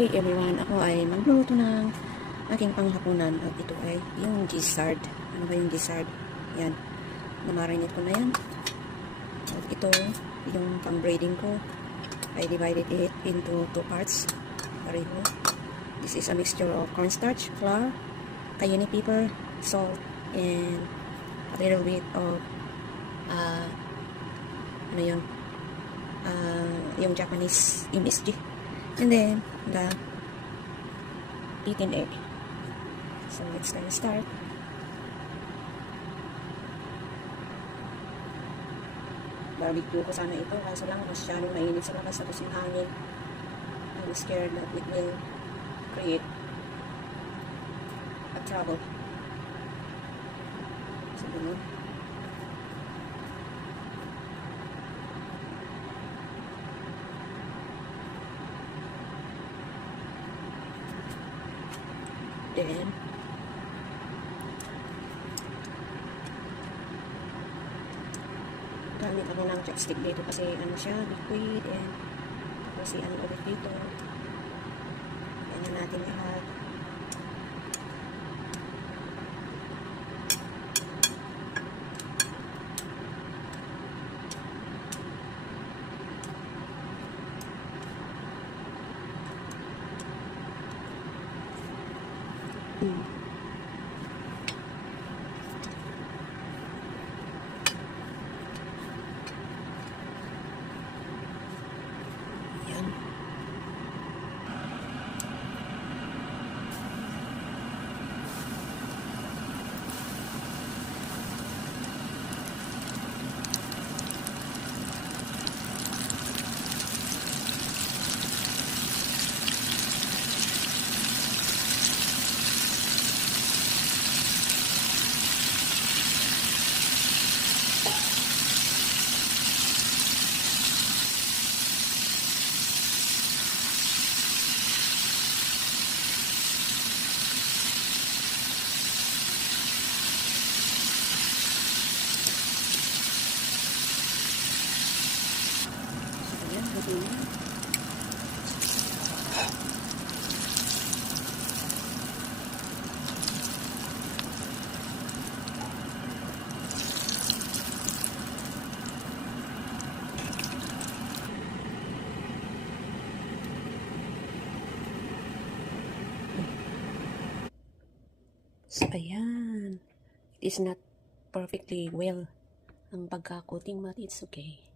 Hey everyone, ako ay magluluto ng aking panghapunan at ito ay yung gizzard. Ano ba yung gizzard? Yan, namarinate ko na yan. At ito, yung pang-braiding ko, I divided it into 2 parts. Pareho. This is a mixture of cornstarch, flour, cayenne pepper, salt, and a little bit of ano yun, yung Japanese MSG. And then, the beaten egg. So, let's gonna start. Barbecue ko sana ito, kaso lang masyadong mainit sa labas, tapos yung hangin. I'm scared that it will create a trouble. So, ganun. Then, gamit ako ng chopstick dito kasi ano siya, liquid, and kasi ano ulit dito. Ganyan natin lahat. Yan. So, ayan. It is not perfectly well ang pagka-coating, but it's okay.